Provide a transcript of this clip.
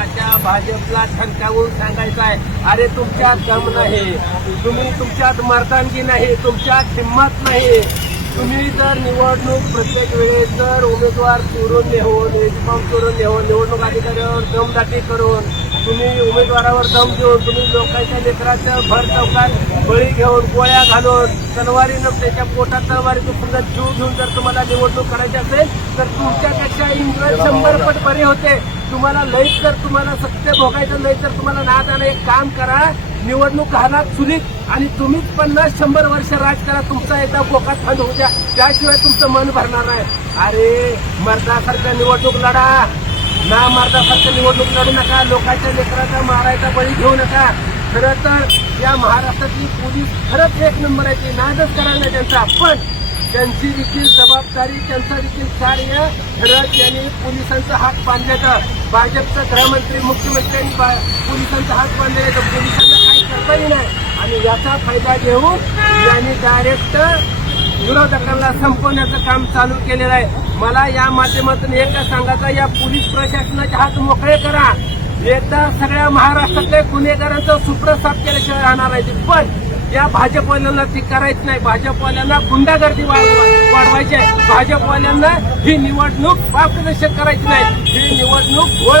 अशा भाजपला ठणकावून सांगायचं आहे, अरे तुमच्यात दम नाही, तुमच्यात मर्दानगी नाही, तुमच्यात हिंमत नाही. तुम्ही जर निवडणूक प्रत्येक वेळेस जर उमेदवार चोरून नेऊन फॉर्म चोरून नेऊन निवडणूक अधिकाऱ्यावर दमदाटी करून तुम्ही उमेदवारावर दम देऊन तुम्ही लोकांच्या लेकराचं भर चौकात बळी घेऊन गोळ्या घालून तलवारीनं त्याच्या पोटात तलवारीतून सुद्धा जीव घेऊन जर तुम्हाला निवडणूक करायची असेल तर तुमच्यापेक्षा इंग्रज 100 पट बरे होते. तुम्हाला लईच जर तुम्हाला सत्य भोगायचं नाही तर तुम्हाला नाद आलं, एक काम करा, निवडणूक घाला चुलीत आणि तुम्हीच 50-100 वर्ष राज करा. तुमचा एकदा बोकात थंड होऊ द्या, त्याशिवाय तुमचं मन भरणार नाही. अरे मर्दासारखं निवडणूक लढा ना, मर्दासारखं निवडणूक लढू नका. लोकांच्या लेकराचा मारायचा बळी घेऊ नका. खरं तर या महाराष्ट्रातली पोलीस खरंच एक नंबर आहे, ती नादच करायला नाही त्यांचा, पण त्यांची देखील जबाबदारी, त्यांचा देखील कार्य खरंच त्यांनी पोलिसांचा हात बांधल्याचं, भाजपचा गृहमंत्री मुख्यमंत्र्यांनी पोलिसांचा हात बांधलेला, तर पोलिसांना काही करताही नाही. आणि याचा फायदा घेऊन त्यांनी डायरेक्ट विरोधकांना संपवण्याचं काम चालू केलेलं आहे. मला या माध्यमातून एकदा सांगायचं, या पोलीस प्रशासनाचे हात मोकळे करा. एकदा सगळ्या महाराष्ट्रातल्या गुन्हेगारांचं सूत्र साफ केल्याशिवाय राहणार आहे. पण या भाजपवाल्यांना ती करायची नाही. भाजपवाल्यांना गुंडागर्दी वाढवायची आहे. भाजपवाल्यांना ही निवडणूक पारदर्शक करायची नाही. ही निवडणूक घोळ